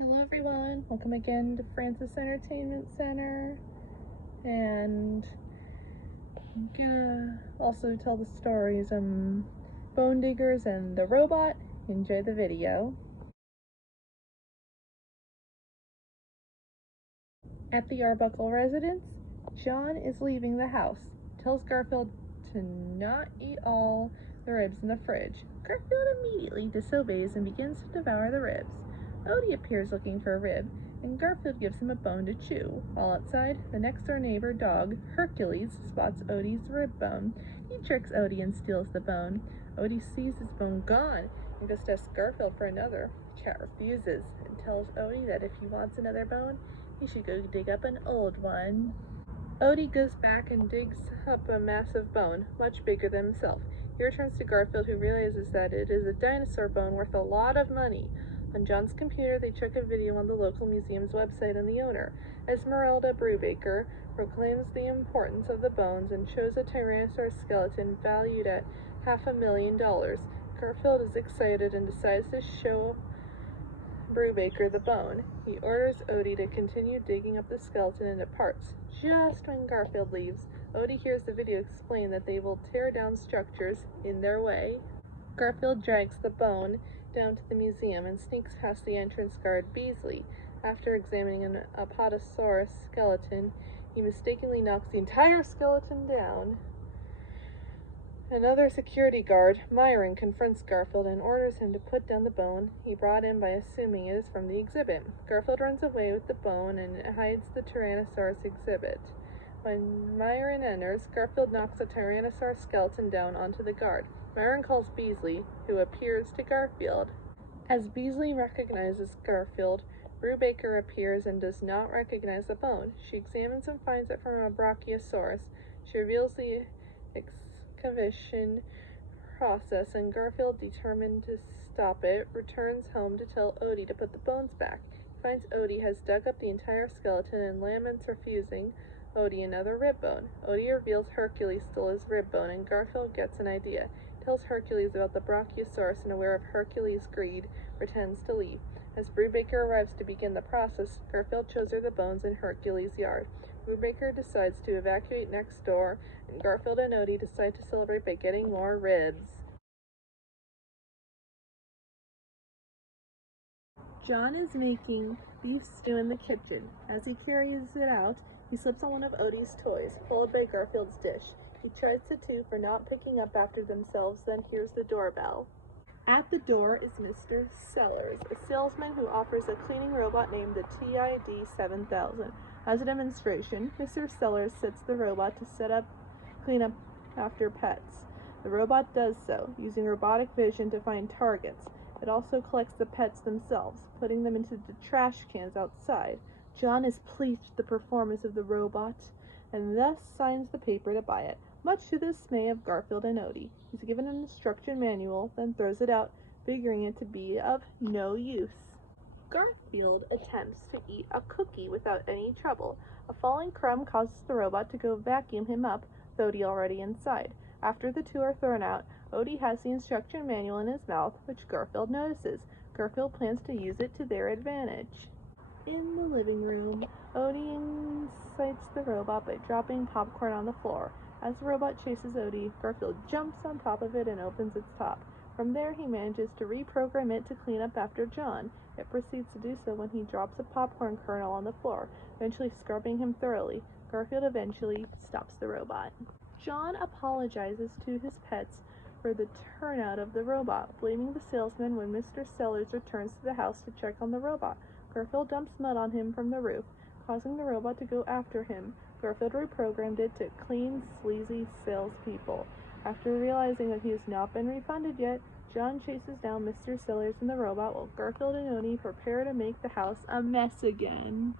Hello everyone, welcome again to Francis Entertainment Center, and I'm gonna also tell the stories Bone Diggers and the Robot. Enjoy the video. At the Arbuckle residence, John is leaving the house, tells Garfield to not eat all the ribs in the fridge. Garfield immediately disobeys and begins to devour the ribs. Odie appears looking for a rib, and Garfield gives him a bone to chew. While outside, the next-door neighbor dog, Hercules, spots Odie's rib bone. He tricks Odie and steals the bone. Odie sees his bone gone and goes to ask Garfield for another. The cat refuses and tells Odie that if he wants another bone, he should go dig up an old one. Odie goes back and digs up a massive bone, much bigger than himself. He returns to Garfield, who realizes that it is a dinosaur bone worth a lot of money. On John's computer, they check a video on the local museum's website, and the owner, Esmeralda Brubaker, proclaims the importance of the bones and shows a Tyrannosaurus skeleton valued at $500,000. Garfield is excited and decides to show Brubaker the bone. He orders Odie to continue digging up the skeleton into parts. Just when Garfield leaves, Odie hears the video explain that they will tear down structures in their way. Garfield drags the bone down to the museum and sneaks past the entrance guard, Beasley. After examining an Apatosaurus skeleton, he mistakenly knocks the entire skeleton down. Another security guard, Myron, confronts Garfield and orders him to put down the bone he brought in by assuming it is from the exhibit. Garfield runs away with the bone and hides the Tyrannosaurus exhibit. When Myron enters, Garfield knocks the Tyrannosaurus skeleton down onto the guard. Myron calls Beasley, who appears to Garfield. As Beasley recognizes Garfield, Brubaker appears and does not recognize the bone. She examines and finds it from a Brachiosaurus. She reveals the excavation process, and Garfield, determined to stop it, returns home to tell Odie to put the bones back. He finds Odie has dug up the entire skeleton and laments refusing Odie another rib bone. Odie reveals Hercules stole his rib bone, and Garfield gets an idea. He tells Hercules about the Brachiosaurus, and aware of Hercules' greed, pretends to leave. As Brubaker arrives to begin the process, Garfield shows her the bones in Hercules' yard. Brubaker decides to evacuate next door, and Garfield and Odie decide to celebrate by getting more ribs. John is making beef stew in the kitchen. As he carries it out, he slips on one of Odie's toys, followed by Garfield's dish. He tries the two for not picking up after themselves, then hears the doorbell. At the door is Mr. Sellers, a salesman who offers a cleaning robot named the TID 7000. As a demonstration, Mr. Sellers sets the robot to clean up after pets. The robot does so, using robotic vision to find targets. It also collects the pets themselves, putting them into the trash cans outside. John is pleased with the performance of the robot, and thus signs the paper to buy it, much to the dismay of Garfield and Odie. He's given an instruction manual, then throws it out, figuring it to be of no use. Garfield attempts to eat a cookie without any trouble. A falling crumb causes the robot to go vacuum him up, with Odie already inside. After the two are thrown out, Odie has the instruction manual in his mouth, which Garfield notices. Garfield plans to use it to their advantage. In the living room, Odie incites the robot by dropping popcorn on the floor. As the robot chases Odie, Garfield jumps on top of it and opens its top. From there, he manages to reprogram it to clean up after John. It proceeds to do so when he drops a popcorn kernel on the floor, eventually scrubbing him thoroughly. Garfield eventually stops the robot. John apologizes to his pets for the turnout of the robot, blaming the salesman when Mr. Sellers returns to the house to check on the robot. Garfield dumps mud on him from the roof, causing the robot to go after him. Garfield reprogrammed it to clean, sleazy salespeople. After realizing that he has not been refunded yet, John chases down Mr. Sellers and the robot while Garfield and Odie prepare to make the house a mess again.